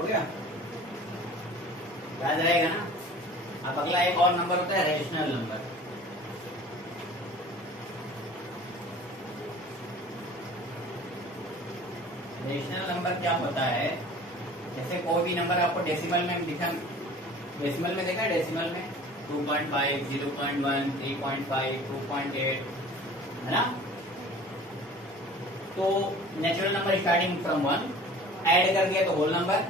हो गया, याद रहेगा ना। अब अगला एक और नंबर होता है रेशनल नंबर। रेशनल नंबर क्या होता है, जैसे कोई भी नंबर आपको डेसिमल में दिखा, डेसिमल में देखा है, डेसिमल में 2.5, 0.1, 3.5, 2.8 है ना। तो natural number starting from 1 add कर दिया तो होल नंबर,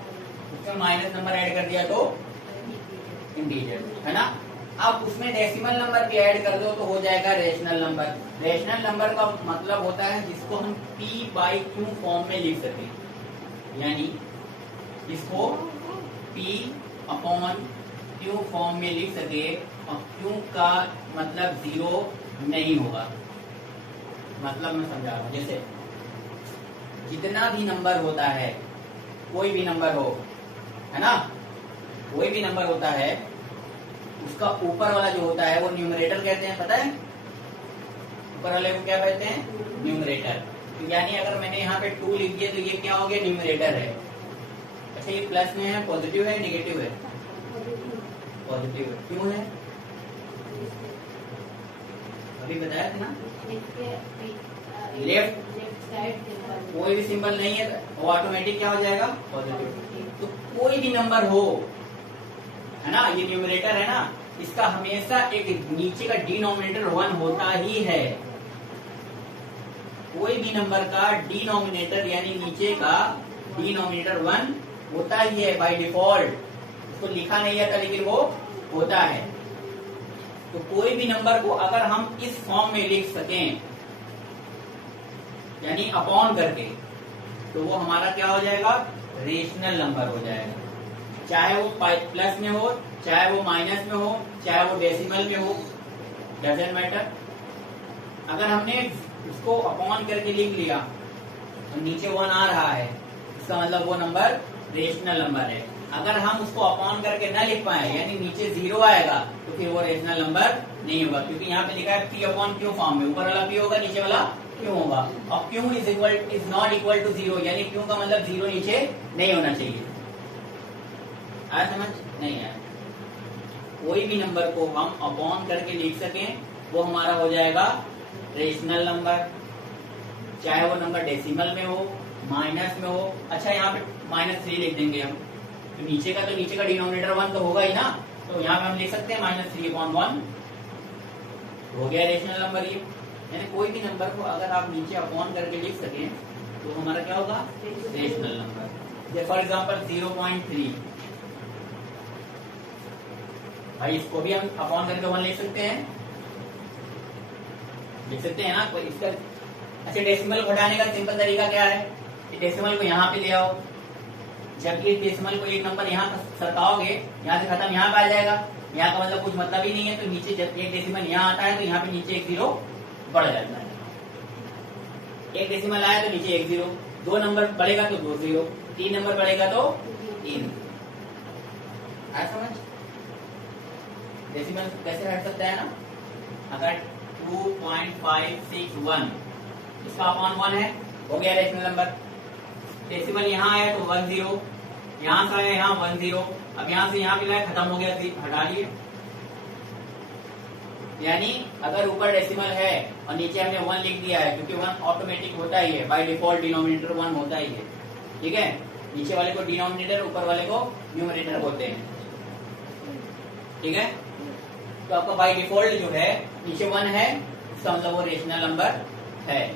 उसमें माइनस नंबर ऐड कर दिया तो इंटीजर, है ना। अब उसमें डेसिमल नंबर भी ऐड कर दो तो हो जाएगा रेशनल नंबर। रेशनल नंबर का मतलब होता है जिसको हम p/q फॉर्म में लिख सके, यानी इसको p/q फॉर्म में लिख सके, और q का मतलब 0 नहीं होगा। मतलब मैं समझा रहा हूं, जैसे जितना भी नंबर होता है, कोई भी नंबर हो, है ना, कोई भी नंबर होता है, उसका ऊपर वाला जो होता है वो न्यूमरेटर कहते हैं, पता है। ऊपर वाले को क्या कहते हैं, न्यूमरेटर। तो यानी अगर मैंने यहाँ पे 2 लिख दिया तो ये क्या हो गया, न्यूमरेटर है। अच्छा, ये प्लस में है, पॉजिटिव है, नेगेटिव है, पॉजिटिव है, क्यों है, अभी बताया था ना। लेफ्ट कोई भी सिंबल नहीं है वो ऑटोमेटिक क्या हो जाएगा, पॉजिटिव। तो कोई भी नंबर हो, है ना, ये न्यूमरेटर है ना, इसका हमेशा एक नीचे का डिनोमिनेटर 1 होता ही है। कोई भी नंबर का डिनोमिनेटर यानी नीचे का डिनोमिनेटर 1 होता ही है बाय डिफॉल्ट। उसको लिखा नहीं आता लेकिन वो होता है। तो कोई भी नंबर को अगर हम इस फॉर्म में लिख सकें, यानी अपॉन करके, तो वो हमारा क्या हो जाएगा, रेशनल नंबर हो जाएगा। चाहे वो प्लस में हो, चाहे वो माइनस में हो, चाहे वो डेसिमल में हो, डजंट मैटर। अगर हमने उसको अपॉन करके लिख लिया और नीचे 1 आ रहा है, इसका मतलब वो नंबर रेशनल नंबर है। अगर हम उसको अपॉन करके न लिख पाए, यानी नीचे 0 आएगा, तो फिर वो रेशनल नंबर नहीं होगा, क्योंकि यहाँ पे लिखा है p/q फॉर्म में, ऊपर वाला p होगा, नीचे वाला q होगा। और q is not equal to 0, यानी q का मतलब 0 नीचे नहीं होना चाहिए। आया समझ, नहीं आया। कोई भी नंबर को हम अपॉन करके लिख सकें, वो हमारा हो जाएगा रेशनल नंबर, चाहे वो नंबर डेसिमल में हो, माइनस में हो। अच्छा, यहाँ पे -3 लिख देंगे हम, तो नीचे का डिनोमिनेटर 1 तो होगा ही ना, तो यहाँ पे हम लिख सकते हैं -3/1, हो गया रेशनल नंबर ये। यानी कोई भी नंबर को अगर आप नीचे अपॉन करके लिख सकें तो हमारा क्या होगा, रेशनल नंबर। जैसे फॉर एग्जांपल 0.3, भाई इसको भी हम अपॉन करके 1 लिख सकते हैं, लिख सकते हैं ना। कोई इसका अच्छा, डेसिमल को हटाने का सिंपल तरीका क्या है, डेसिमल को यहाँ पे ले आओ, जब ये डेसिमल को एक नंबर यहाँ सरकाओगे, यहाँ से खत्म यहाँ पे आ जाएगा, यहाँ का मतलब कुछ मतलब ही नहीं है। तो नीचे जब एक डेसिमल यहाँ आता है तो यहाँ पे नीचे एक 0 बढ़ जाता है। एक डेसिमल आया तो नीचे एक 0, 2 नंबर बढ़ेगा तो 2 0, 3 नंबर बढ़ेगा तो 3। आया समझ, डेसिमल कैसे हट सकता है ना। अगर 2.561 इसका अपॉन 1 है, हो गया रेशनल नंबर। डेसिमल यहाँ आया तो 1 0, यहाँ से आया यहाँ 1 0, अब यहाँ से यहाँ पे लाया, खत्म हो गया, हटा लिए। यानी अगर ऊपर डेसिमल है और नीचे हमने 1 लिख दिया है, क्योंकि 1 ऑटोमेटिक होता ही है, बाय डिफॉल्ट डिनोमिनेटर 1 होता ही है, ठीक है। नीचे वाले को डिनोमिनेटर, ऊपर वाले को न्यूमरेटर होते हैं, ठीक है। तो आपका बाय डिफॉल्ट जो है नीचे 1 है, इसका मतलब वो रेशनल नंबर है।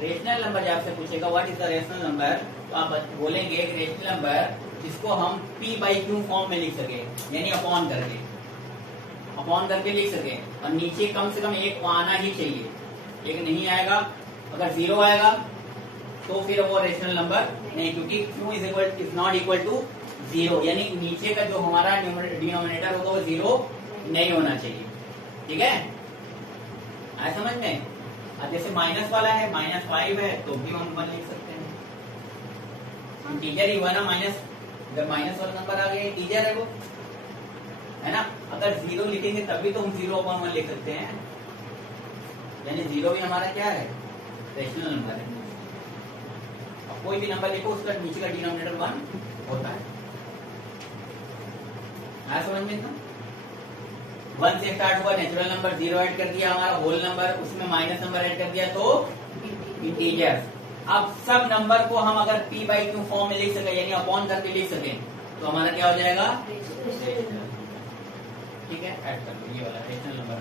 रेशनल नंबर जब आपसे पूछेगा what is the rational number, तो आप बोलेंगे रेशनल नंबर जिसको हम p/q फॉर्म में लिख सके, यानी अपॉन करके लिख सके, और नीचे कम से कम 1 आना ही चाहिए। एक नहीं आएगा, अगर 0 आएगा तो फिर वो रेशनल नंबर नहीं, क्योंकि q is not equal to 0, यानी नीचे का जो हमारा डिनोमिनेटर होगा वो 0 नहीं होना चाहिए, ठीक है। आया समझ में। अब जैसे माइनस वाला है, -5 है, तो भी हम 1 लिख सकते हैं, इंटीजर ही हुआ ना माइनस। जब माइनस वाला नंबर आ गया, इंटीजर है वो, है ना। अगर 0 लिखेंगे तब भी तो हम 0/1 लिख सकते हैं, यानी 0 भी हमारा क्या है, रेशनल नंबर है। अब कोई भी नंबर लिखो, उसका नीचे का डिनोमिनेटर 1 होता है। आया समझ में इतना? 1 से स्टार्ट हुआ नेचुरल नंबर, 0 ऐड कर दिया, हमारा होल नंबर, उसमें माइनस नंबर ऐड कर दिया तो इंटीजर्स। अब सब नंबर को हम अगर p बाई क्यू फॉर्म में लिख सके, यानी अपॉन करके लिख सके, तो हमारा क्या हो जाएगा? ठीक है, ऐड कर लो ये वाला रेशनल नंबर।